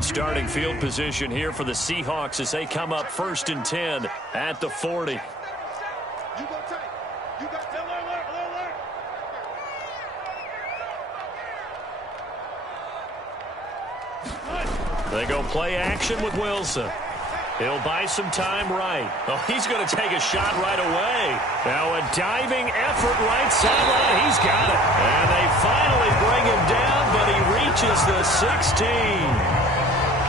good starting field position here for the Seahawks as they come up 1st and 10 at the 40. They go play action with Wilson. He'll buy some time right. Oh, he's going to take a shot right away. Now a diving effort right sideline. He's got it. And they finally bring him down, but he reaches the 16.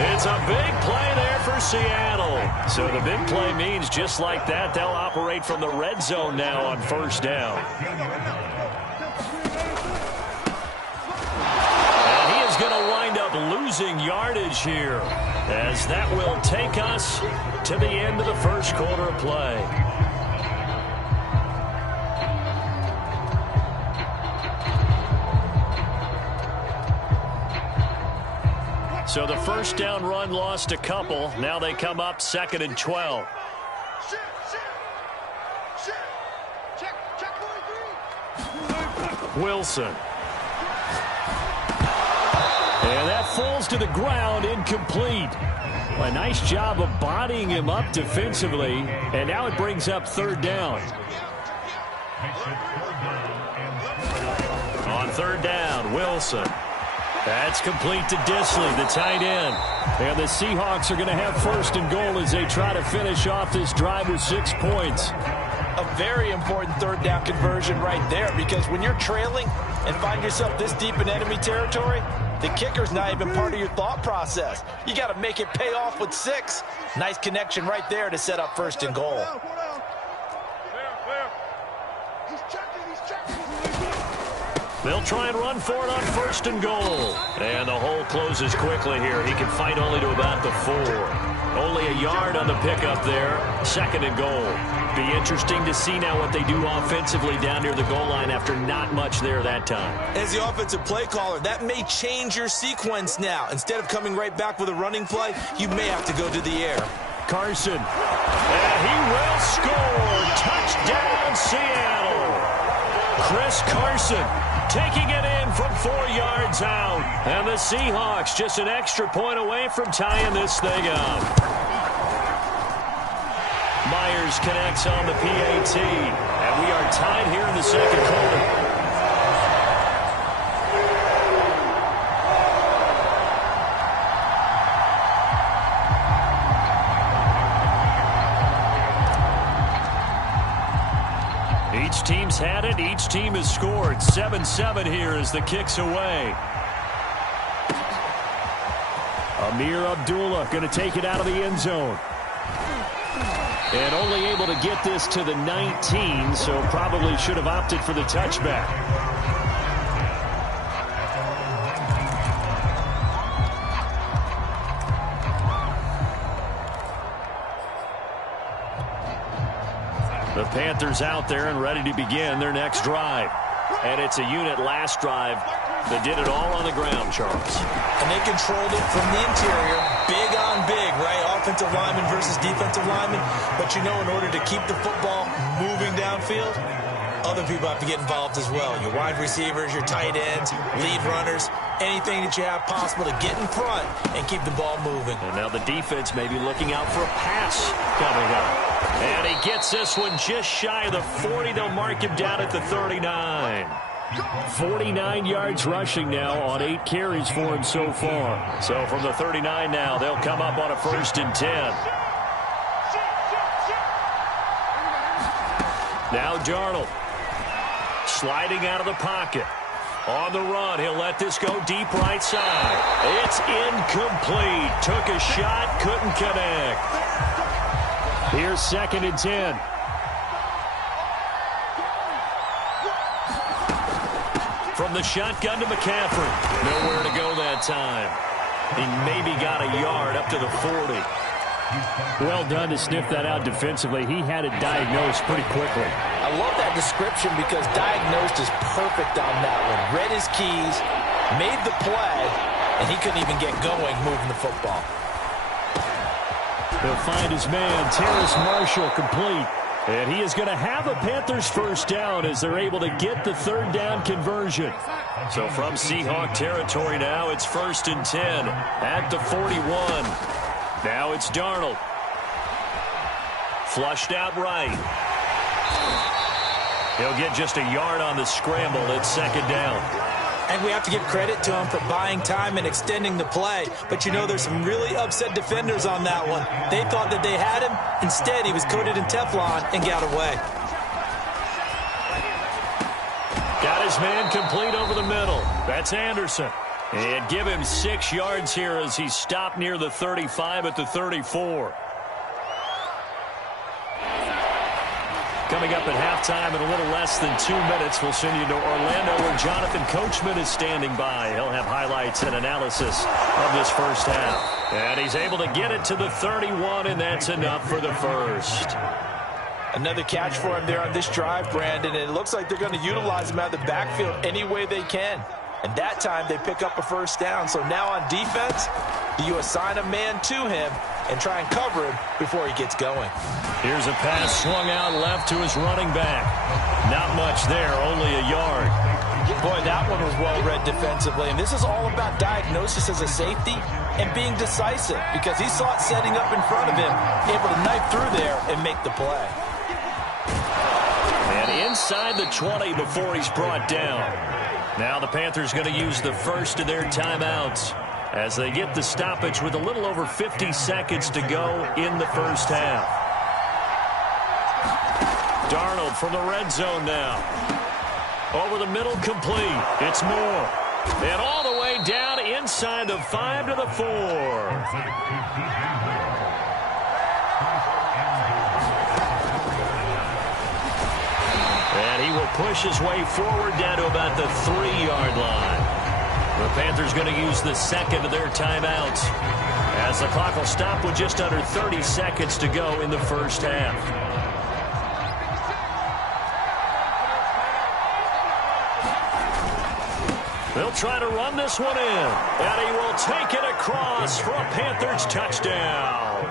It's a big play there for Seattle. So the big play means just like that, they'll operate from the red zone now on 1st down. And he is going to wind up losing yardage here, as that will take us to the end of the 1st quarter of play. So the 1st down run lost a couple. Now they come up 2nd and 12. Wilson. And that falls to the ground, incomplete. A nice job of bodying him up defensively. And now it brings up 3rd down. On 3rd down, Wilson. That's complete to Disley, the tight end. And the Seahawks are going to have 1st and goal as they try to finish off this drive with 6 points. A very important 3rd down conversion right there, because when you're trailing and find yourself this deep in enemy territory, the kicker's not even part of your thought process. You got to make it pay off with 6. Nice connection right there to set up 1st and goal. They'll try and run for it on 1st and goal. And the hole closes quickly here. He can fight only to about the 4. Only a yard on the pickup there. 2nd and goal. Be interesting to see now what they do offensively down near the goal line after not much there that time. As the offensive play caller, that may change your sequence now. Instead of coming right back with a running play, you may have to go to the air. Carson. And he will score. Touchdown, Seattle. Chris Carson taking it in from 4 yards out. And the Seahawks just an extra point away from tying this thing up. Myers connects on the PAT. And we are tied here in the 2nd quarter. Each team's had it. Each team has scored. 7-7 here as the kick's away. Amir Abdullah going to take it out of the end zone. And only able to get this to the 19, so probably should have opted for the touchback. The Panthers out there and ready to begin their next drive. And it's a unit last drive that did it all on the ground, Charles. And they controlled it from the interior. Big on big, right? Offensive lineman versus defensive lineman. But you know, in order to keep the football moving downfield, other people have to get involved as well. Your wide receivers, your tight ends, lead runners, anything that you have possible to get in front and keep the ball moving. And now the defense may be looking out for a pass coming up. And he gets this one just shy of the 40. They'll mark him down at the 39. 49 yards rushing now on 8 carries for him so far. So from the 39 now, they'll come up on a 1st and 10. Now Darnold. Sliding out of the pocket. On the run, he'll let this go deep right side. It's incomplete. Took a shot, couldn't connect. Here's 2nd and 10. From the shotgun to McCaffrey. Nowhere to go that time. He maybe got a yard up to the 40. Well done to sniff that out defensively. He had it diagnosed pretty quickly. I love that description because diagnosed is perfect on that one. Read his keys, made the play, and he couldn't even get going moving the football. He'll find his man, Terrace Marshall, complete. And he is going to have a Panthers first down as they're able to get the third down conversion. So from Seahawk territory now, it's 1st and 10 at the 41. Now it's Darnold. Flushed out right. He'll get just a yard on the scramble. It's 2nd down. And we have to give credit to him for buying time and extending the play. But you know, there's some really upset defenders on that one. They thought that they had him. Instead, he was coated in Teflon and got away. Got his man complete over the middle. That's Anderson. And give him 6 yards here as he stopped near the 35 at the 34. Coming up at halftime in a little less than 2 minutes, we'll send you to Orlando where Jonathan Coachman is standing by. He'll have highlights and analysis of this first half. And he's able to get it to the 31, and that's enough for the first. Another catch for him there on this drive, Brandon, and it looks like they're going to utilize him out of the backfield any way they can. And that time they pick up a first down. So now on defense, do you assign a man to him and try and cover him before he gets going? Here's a pass swung out left to his running back. Not much there, only a yard. Boy, that one was well read defensively. And this is all about diagnosis as a safety and being decisive because he saw it setting up in front of him, able to knife through there and make the play. And inside the 20 before he's brought down. Now the Panthers going to use the first of their timeouts as they get the stoppage with a little over 50 seconds to go in the first half. Darnold from the red zone now. Over the middle, complete. It's Moore. And all the way down inside the 5 to the 4. And he will push his way forward down to about the 3-yard line. The Panthers going to use the second of their timeouts as the clock will stop with just under 30 seconds to go in the first half. They'll try to run this one in, and he will take it across for a Panthers touchdown.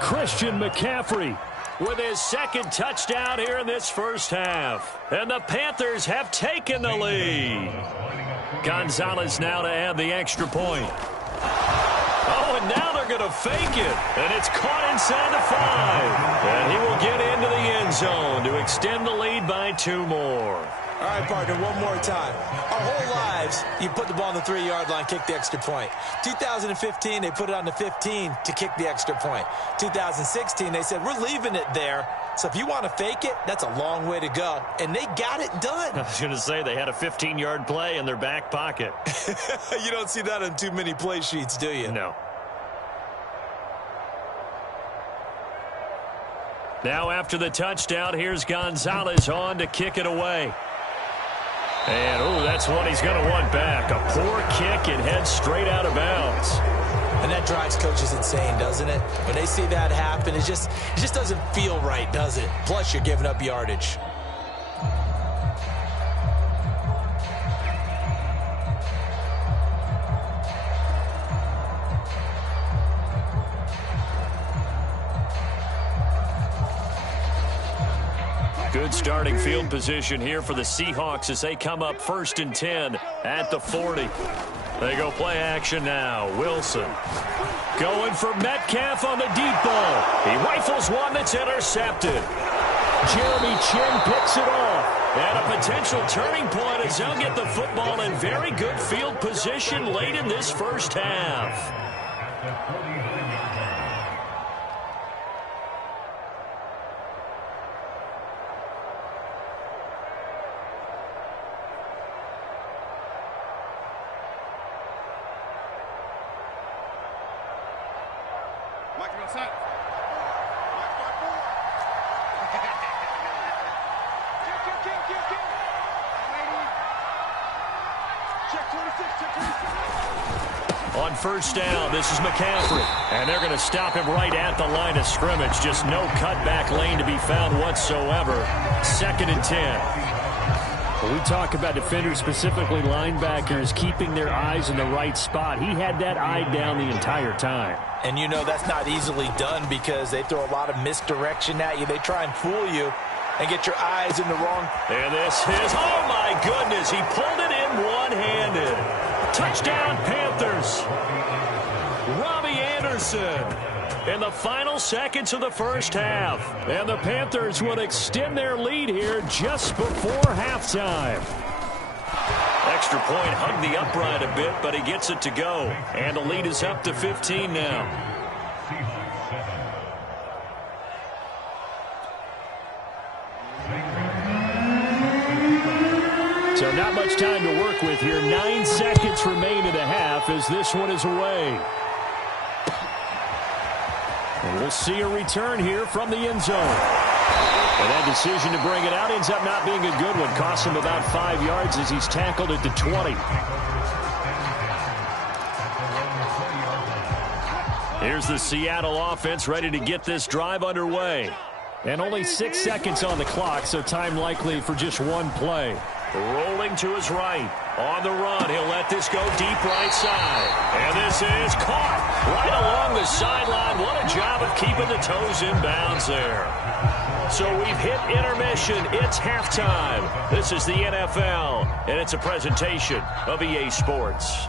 Christian McCaffrey with his 2nd touchdown here in this first half. And the Panthers have taken the lead. Gonzalez now to add the extra point. Oh, and now they're going to fake it. And it's caught inside the 5. And he will get into the end zone to extend the lead by 2 more. All right, partner, one more time. Our whole lives, you put the ball on the 3-yard line, kick the extra point. 2015, they put it on the 15 to kick the extra point. 2016, they said, we're leaving it there. So if you want to fake it, that's a long way to go. And they got it done. I was going to say they had a 15-yard play in their back pocket. You don't see that on too many play sheets, do you? No. Now after the touchdown, here's Gonzalez on to kick it away. And, oh, that's what he's going to want back. A poor kick and heads straight out of bounds. And that drives coaches insane, doesn't it? When they see that happen, it just doesn't feel right, does it? Plus, you're giving up yardage. Good starting field position here for the Seahawks as they come up 1st and 10 at the 40. They go play action now. Wilson going for Metcalf on the deep ball. He rifles one that's intercepted. Jeremy Chin picks it off. And a potential turning point as they'll get the football in very good field position late in this first half. On first down, this is McCaffrey. And they're going to stop him right at the line of scrimmage. Just no cutback lane to be found whatsoever. 2nd and 10. When we talk about defenders, specifically linebackers, keeping their eyes in the right spot, he had that eye down the entire time. And you know that's not easily done because they throw a lot of misdirection at you. They try and fool you and get your eyes in the wrong. And this is, oh my goodness, he pulled it in one-handed. Touchdown, Panthers. Robbie Anderson in the final seconds of the first half. And the Panthers would extend their lead here just before halftime. Extra point hugged the upright a bit, but he gets it to go. And the lead is up to 15 now. So not much time to work with here. 9 seconds remain in the half as this one is away. And we'll see a return here from the end zone. And that decision to bring it out ends up not being a good one. Costs him about 5 yards as he's tackled at the 20. Here's the Seattle offense ready to get this drive underway. And only 6 seconds on the clock, so time likely for just one play. Rolling to his right. On the run, he'll let this go deep right side. And this is caught right along the sideline. What a job of keeping the toes in bounds there. So we've hit intermission. It's halftime. This is the NFL, and it's a presentation of EA Sports.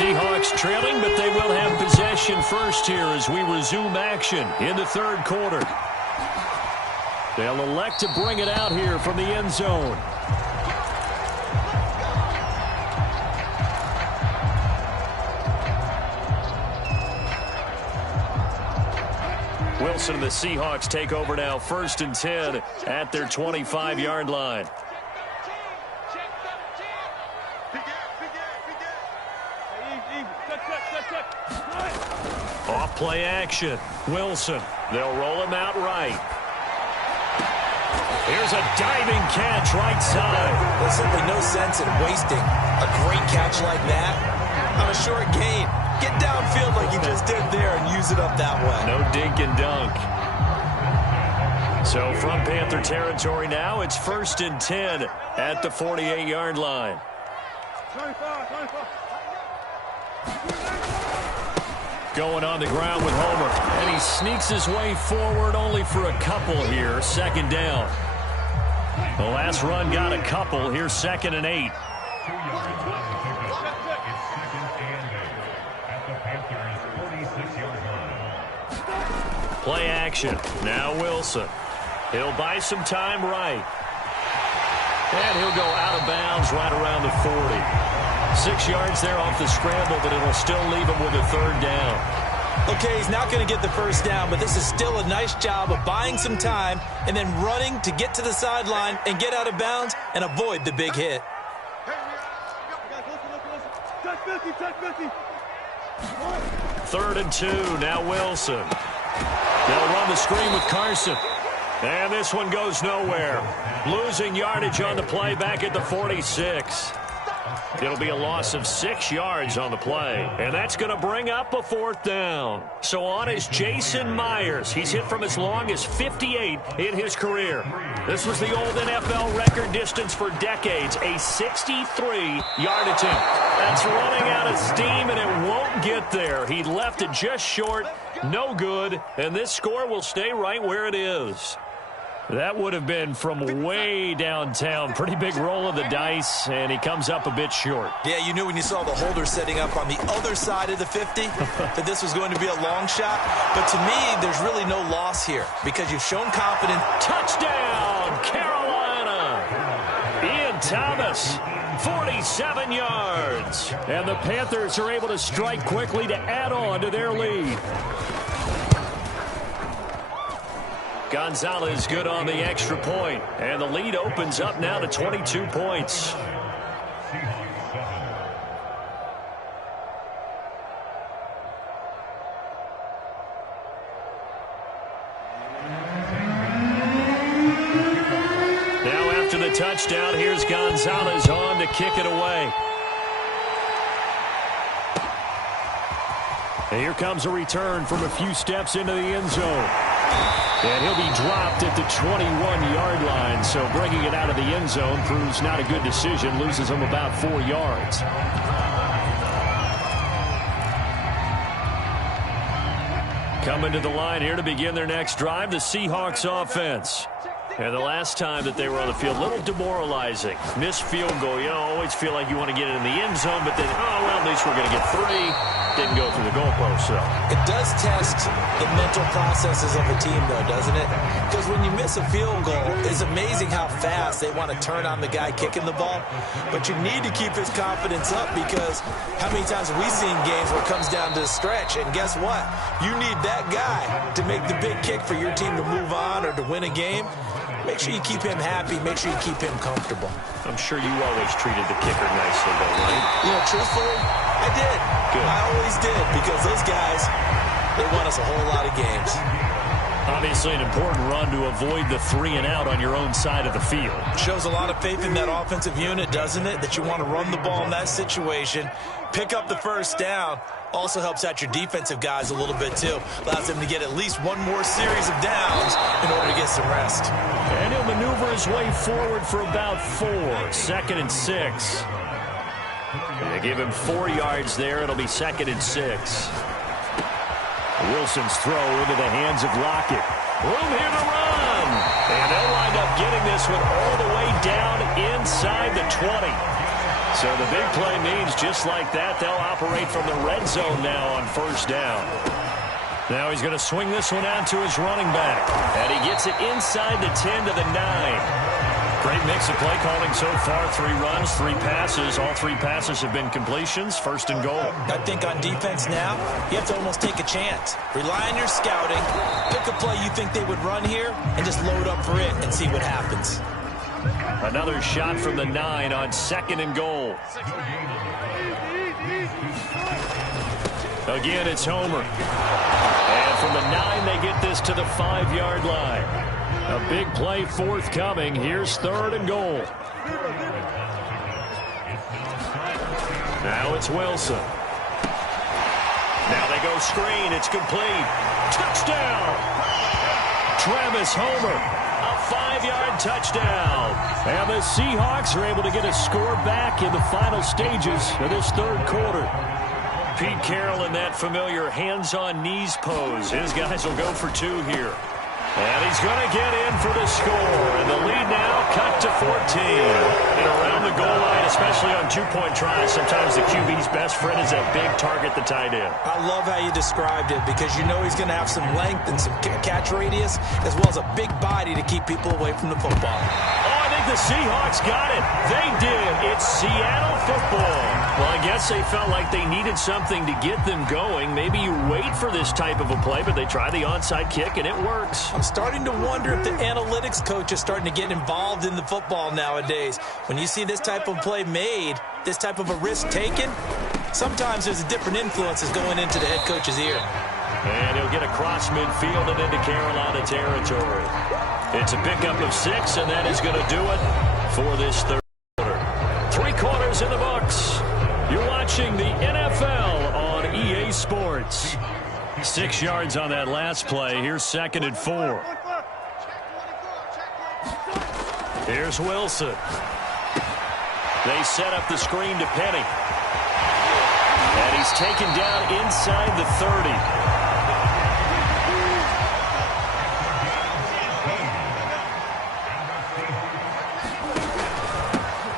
Seahawks trailing, but they will have possession first here as we resume action in the third quarter. They'll elect to bring it out here from the end zone. Wilson and the Seahawks take over now, 1st and 10 at their 25-yard line. Off play action. Wilson. They'll roll him out right. Here's a diving catch right side. There's simply no sense in wasting a great catch like that on a short gain. Get downfield like you just did there and use it up that way. No dink and dunk. So from Panther territory now, it's 1st and 10 at the 48-yard line. Going on the ground with Homer. And he sneaks his way forward only for a couple here. 2nd down. The last run got a couple. Here's 2nd and 8. Play action. Now Wilson. He'll buy some time right. And he'll go out of bounds right around the 40. 6 yards there off the scramble, but it'll still leave him with a 3rd down. Okay, he's not going to get the first down, but this is still a nice job of buying some time and then running to get to the sideline and get out of bounds and avoid the big hit. 3rd and 2. Now Wilson. They'll run the screen with Carson. And this one goes nowhere. Losing yardage on the play back at the 46. It'll be a loss of 6 yards on the play. And that's going to bring up a 4th down. So on is Jason Myers. He's hit from as long as 58 in his career. This was the old NFL record distance for decades, a 63-yard attempt. That's running out of steam, and it won't get there. He left it just short, no good, and this score will stay right where it is. That would have been from way downtown. Pretty big roll of the dice, and he comes up a bit short. Yeah, you knew when you saw the holder setting up on the other side of the 50 that this was going to be a long shot. But to me, there's really no loss here because you've shown confidence. Touchdown, Carolina! Ian Thomas, 47 yards. And the Panthers are able to strike quickly to add on to their lead. Gonzalez good on the extra point, and the lead opens up now to 22 points. Now after the touchdown, here's Gonzalez on to kick it away. And here comes a return from a few steps into the end zone. And he'll be dropped at the 21-yard line. So bringing it out of the end zone proves not a good decision. Loses him about 4 yards. Coming to the line here to begin their next drive, the Seahawks offense. And the last time that they were on the field, a little demoralizing. Missed field goal. You always feel like you want to get it in the end zone, but then, oh, well, at least we're going to get 3. Didn't go through the goalpost, so. It does test the mental processes of a team, though, doesn't it? Because when you miss a field goal, it's amazing how fast they want to turn on the guy kicking the ball. But you need to keep his confidence up, because how many times have we seen games where it comes down to a stretch? And guess what? You need that guy to make the big kick for your team to move on or to win a game. Make sure you keep him happy. Make sure you keep him comfortable. I'm sure you always treated the kicker nicely, though, right? You know, truthfully, I did. Good. I always did, because those guys, they won us a whole lot of games. Obviously an important run to avoid the 3 and out on your own side of the field. Shows a lot of faith in that offensive unit, doesn't it? That you want to run the ball in that situation, pick up the first down. Also helps out your defensive guys a little bit, too. Allows them to get at least one more series of downs in order to get some rest. And he'll maneuver his way forward for about 4. 2nd and 6. They give him 4 yards there. It'll be 2nd and 6. Wilson's throw into the hands of Lockett. Room here to run. And they'll wind up getting this one all the way down inside the 20. So the big play means just like that, they'll operate from the red zone now on 1st down. Now he's going to swing this one out to his running back. And he gets it inside the 10 to the 9. Great mix of play calling so far. 3 runs, 3 passes. All 3 passes have been completions. 1st and goal. I think on defense now, you have to almost take a chance. Rely on your scouting. Pick a play you think they would run here and just load up for it and see what happens. Another shot from the 9 on 2nd and goal. Again, it's Homer. And from the 9, they get this to the 5-yard line. A big play forthcoming. Here's 3rd and goal. Now it's Wilson. Now they go screen. It's complete. Touchdown! Travis Homer. 5-yard touchdown. And the Seahawks are able to get a score back in the final stages of this 3rd quarter. Pete Carroll in that familiar hands-on-knees pose. His guys will go for 2 here. And he's going to get in for the score. And the lead now cut to 14. And around the goal line, especially on 2-point tries, sometimes the QB's best friend is that big target, the tight end. I love how you described it, because you know he's going to have some length and some catch radius, as well as a big body to keep people away from the football. Oh, I think the Seahawks got it. They did. It's Seattle football. Well, I guess they felt like they needed something to get them going. Maybe you wait for this type of a play, but they try the onside kick, and it works. I'm starting to wonder if the analytics coach is starting to get involved in the football nowadays. When you see this type of play made, this type of a risk taken, sometimes there's a different influences going into the head coach's ear. And he'll get across midfield and into Carolina territory. It's a pickup of 6, and that is going to do it for this 3rd quarter. 3 quarters in the books. You're watching the NFL on EA Sports. 6 yards on that last play. Here's 2nd and 4. Here's Wilson. They set up the screen to Penny. And he's taken down inside the 30.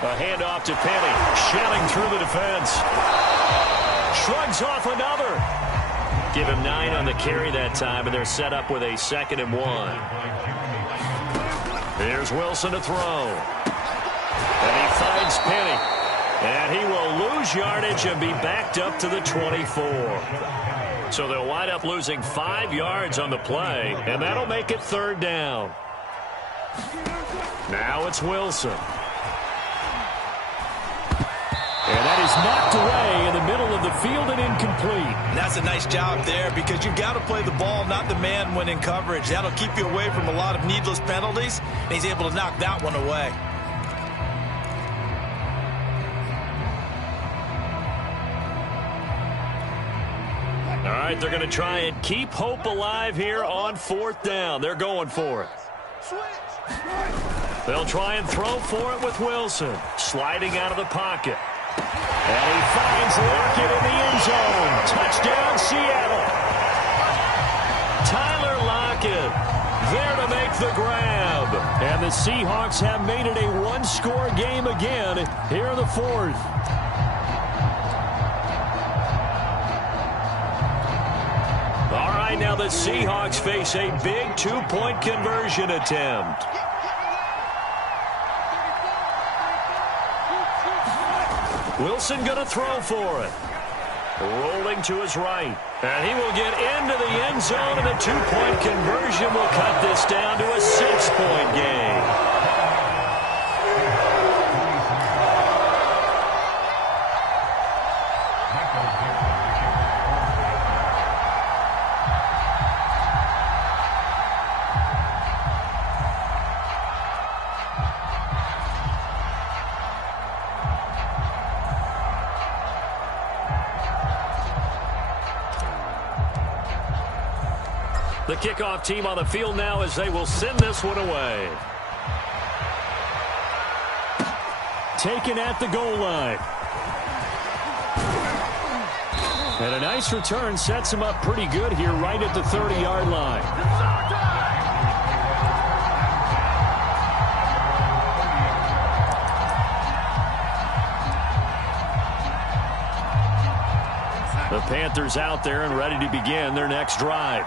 A handoff to Penny. Shelling through the defense. Shrugs off another. Give him 9 on the carry that time, and they're set up with a 2nd and 1. Here's Wilson to throw. And he finds Penny. And he will lose yardage and be backed up to the 24. So they'll wind up losing 5 yards on the play, and that'll make it 3rd down. Now it's Wilson. And that is knocked away in the middle of the field and incomplete. And that's a nice job there, because you've got to play the ball, not the man when in coverage. That'll keep you away from a lot of needless penalties, and he's able to knock that one away. All right, they're going to try and keep hope alive here on 4th down. They're going for it. They'll try and throw for it with Wilson. Sliding out of the pocket. And he finds Lockett in the end zone. Touchdown, Seattle. Tyler Lockett there to make the grab. And the Seahawks have made it a one-score game again here in the 4th. All right, now the Seahawks face a big two-point conversion attempt. Wilson going to throw for it. Rolling to his right. And he will get into the end zone, and the two-point conversion will cut this down to a 6-point game. The kickoff team on the field now as they will send this one away. Taken at the goal line. And a nice return sets him up pretty good here right at the 30-yard line. The Panthers out there and ready to begin their next drive.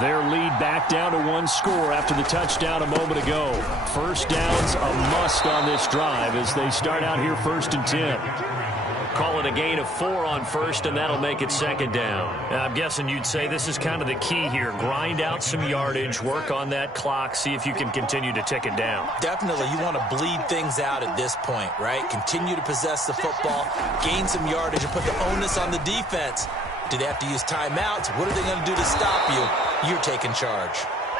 Their lead back down to one score after the touchdown a moment ago. First down's a must on this drive as they start out here 1st and 10. Call it a gain of 4 on first, and that'll make it 2nd down. I'm guessing you'd say this is kind of the key here. Grind out some yardage, work on that clock, see if you can continue to tick it down. Definitely, you want to bleed things out at this point, right? Continue to possess the football, gain some yardage, and put the onus on the defense. Do they have to use timeouts? What are they going to do to stop you? You're taking charge.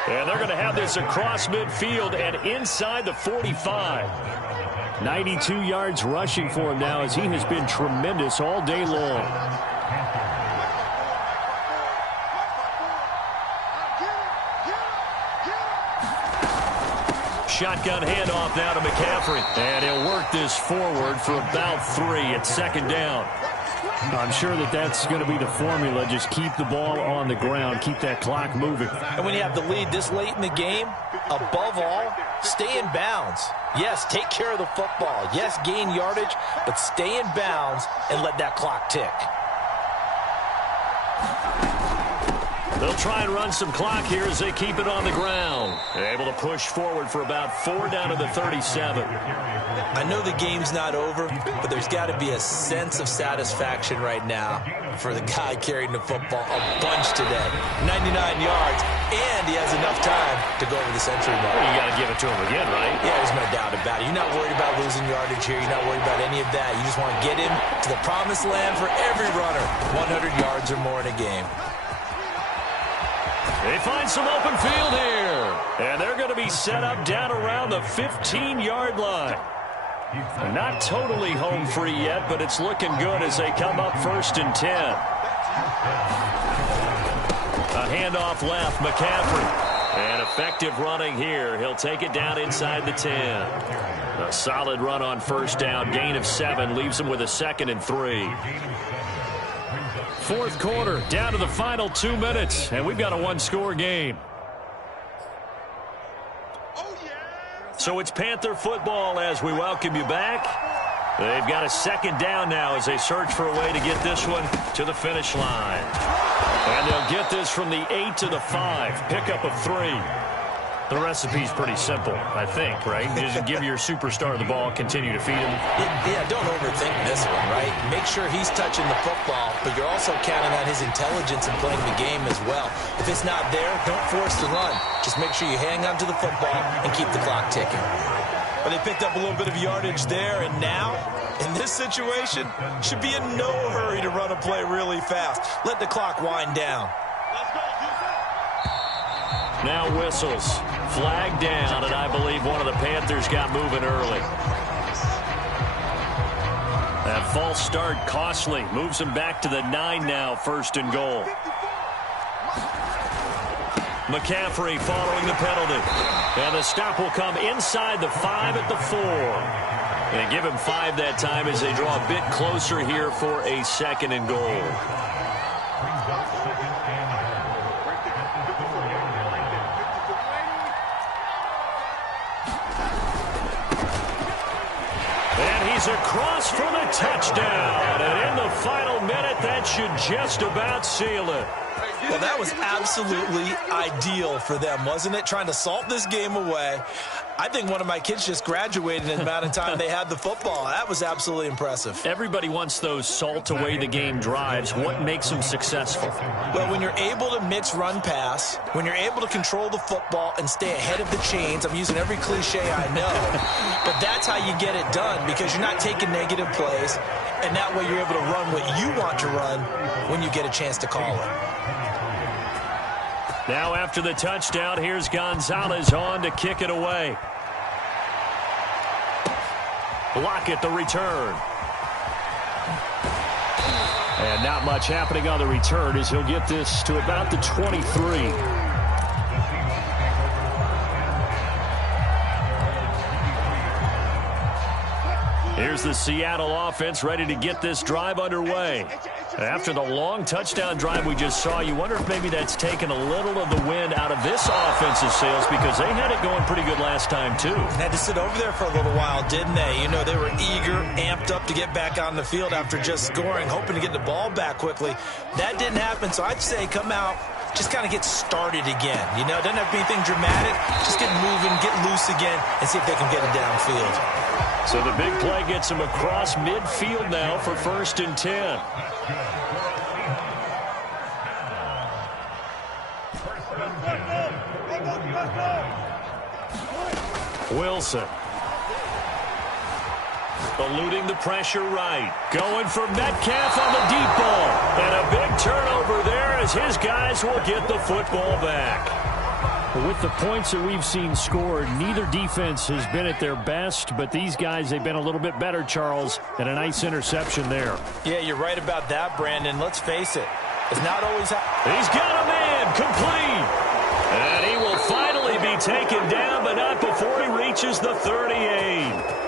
And they're going to have this across midfield and inside the 45. 92 yards rushing for him now as he has been tremendous all day long. Shotgun handoff now to McCaffrey. And he'll work this forward for about 3 at 2nd down. I'm sure that's going to be the formula. Just keep the ball on the ground. Keep that clock moving. And when you have the lead this late in the game, above all, stay in bounds. Yes, take care of the football. Yes, gain yardage, but stay in bounds and let that clock tick. They'll try and run some clock here as they keep it on the ground. They're able to push forward for about 4 down to the 37. I know the game's not over, but there's got to be a sense of satisfaction right now for the guy carrying the football a bunch today. 99 yards, and he has enough time to go over the century mark. Well, you got to give it to him again, right? Yeah, there's no doubt about it. You're not worried about losing yardage here. You're not worried about any of that. You just want to get him to the promised land for every runner. 100 yards or more in a game. They find some open field here. And they're going to be set up down around the 15-yard line. Not totally home free yet, but it's looking good as they come up 1st and 10. A handoff left, McCaffrey. And effective running here. He'll take it down inside the 10. A solid run on 1st down. Gain of 7 leaves him with a 2nd and 3. 4th quarter, down to the final 2 minutes, and we've got a one-score game. So it's Panther football as we welcome you back. They've got a 2nd down now as they search for a way to get this one to the finish line. And they'll get this from the 8 to the 5, pickup of 3. The recipe's pretty simple, I think, right? Just give your superstar the ball, continue to feed him. Yeah, don't overthink this one, right? Make sure he's touching the football, but you're also counting on his intelligence in playing the game as well. If it's not there, don't force the run. Just make sure you hang on to the football and keep the clock ticking. But they picked up a little bit of yardage there, and now, in this situation, should be in no hurry to run a play really fast. Let the clock wind down. Now whistles. Flag down, and I believe one of the Panthers got moving early. That false start costly. Moves him back to the 9 now, 1st and goal. McCaffrey following the penalty. And the stop will come inside the 5 at the 4. And give him 5 that time as they draw a bit closer here for a 2nd and goal. And he's across for the touchdown. And in the final minute, that should just about seal it. Well, that was absolutely ideal for them, wasn't it? Trying to salt this game away. I think one of my kids just graduated in the amount of time they had the football. That was absolutely impressive. Everybody wants those salt-away-the-game drives. What makes them successful? Well, when you're able to mix run-pass, when you're able to control the football and stay ahead of the chains, I'm using every cliche I know, but that's how you get it done because you're not taking negative plays, and that way you're able to run what you want to run when you get a chance to call it. Now after the touchdown, here's Gonzalez on to kick it away. Lockett the return. And not much happening on the return as he'll get this to about the 23. Here's the Seattle offense ready to get this drive underway. After the long touchdown drive we just saw, you wonder if maybe that's taken a little of the wind out of this offensive sails because they had it going pretty good last time, too. Had to sit over there for a little while, didn't they? You know, they were eager, amped up to get back on the field after just scoring, hoping to get the ball back quickly. That didn't happen, so I'd say come out, just kind of get started again. You know, it doesn't have to be anything dramatic. Just get moving, get loose again, and see if they can get it downfield. So the big play gets him across midfield now for 1st and 10. Wilson. Eluding the pressure right. Going for Metcalf on the deep ball. And a big turnover there as his guys will get the football back. With the points that we've seen scored, neither defense has been at their best, but these guys, they've been a little bit better, Charles, and a nice interception there. Yeah, you're right about that, Brandon. Let's face it. It's not always... He's got a man complete. And he will finally be taken down, but not before he reaches the 38.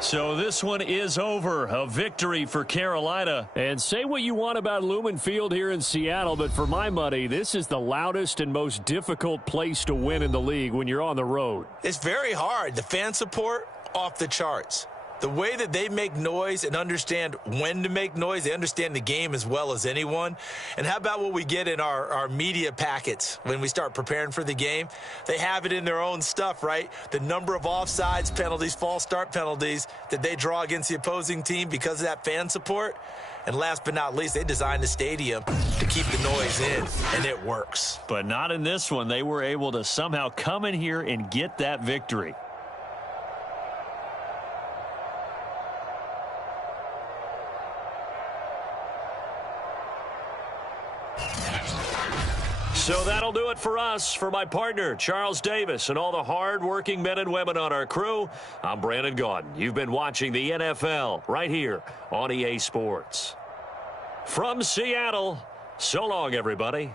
So this one is over. A victory for Carolina. And say what you want about Lumen Field here in Seattle, but for my money, this is the loudest and most difficult place to win in the league when you're on the road. It's very hard. The fan support, off the charts. The way that they make noise and understand when to make noise, they understand the game as well as anyone. And how about what we get in our media packets when we start preparing for the game? They have it in their own stuff, right? The number of offsides penalties, false start penalties that they draw against the opposing team because of that fan support. And last but not least, they designed the stadium to keep the noise in, and it works. But not in this one. They were able to somehow come in here and get that victory. So that'll do it for us. For my partner, Charles Davis, and all the hard-working men and women on our crew, I'm Brandon Gaudin. You've been watching the NFL right here on EA Sports. From Seattle, so long, everybody.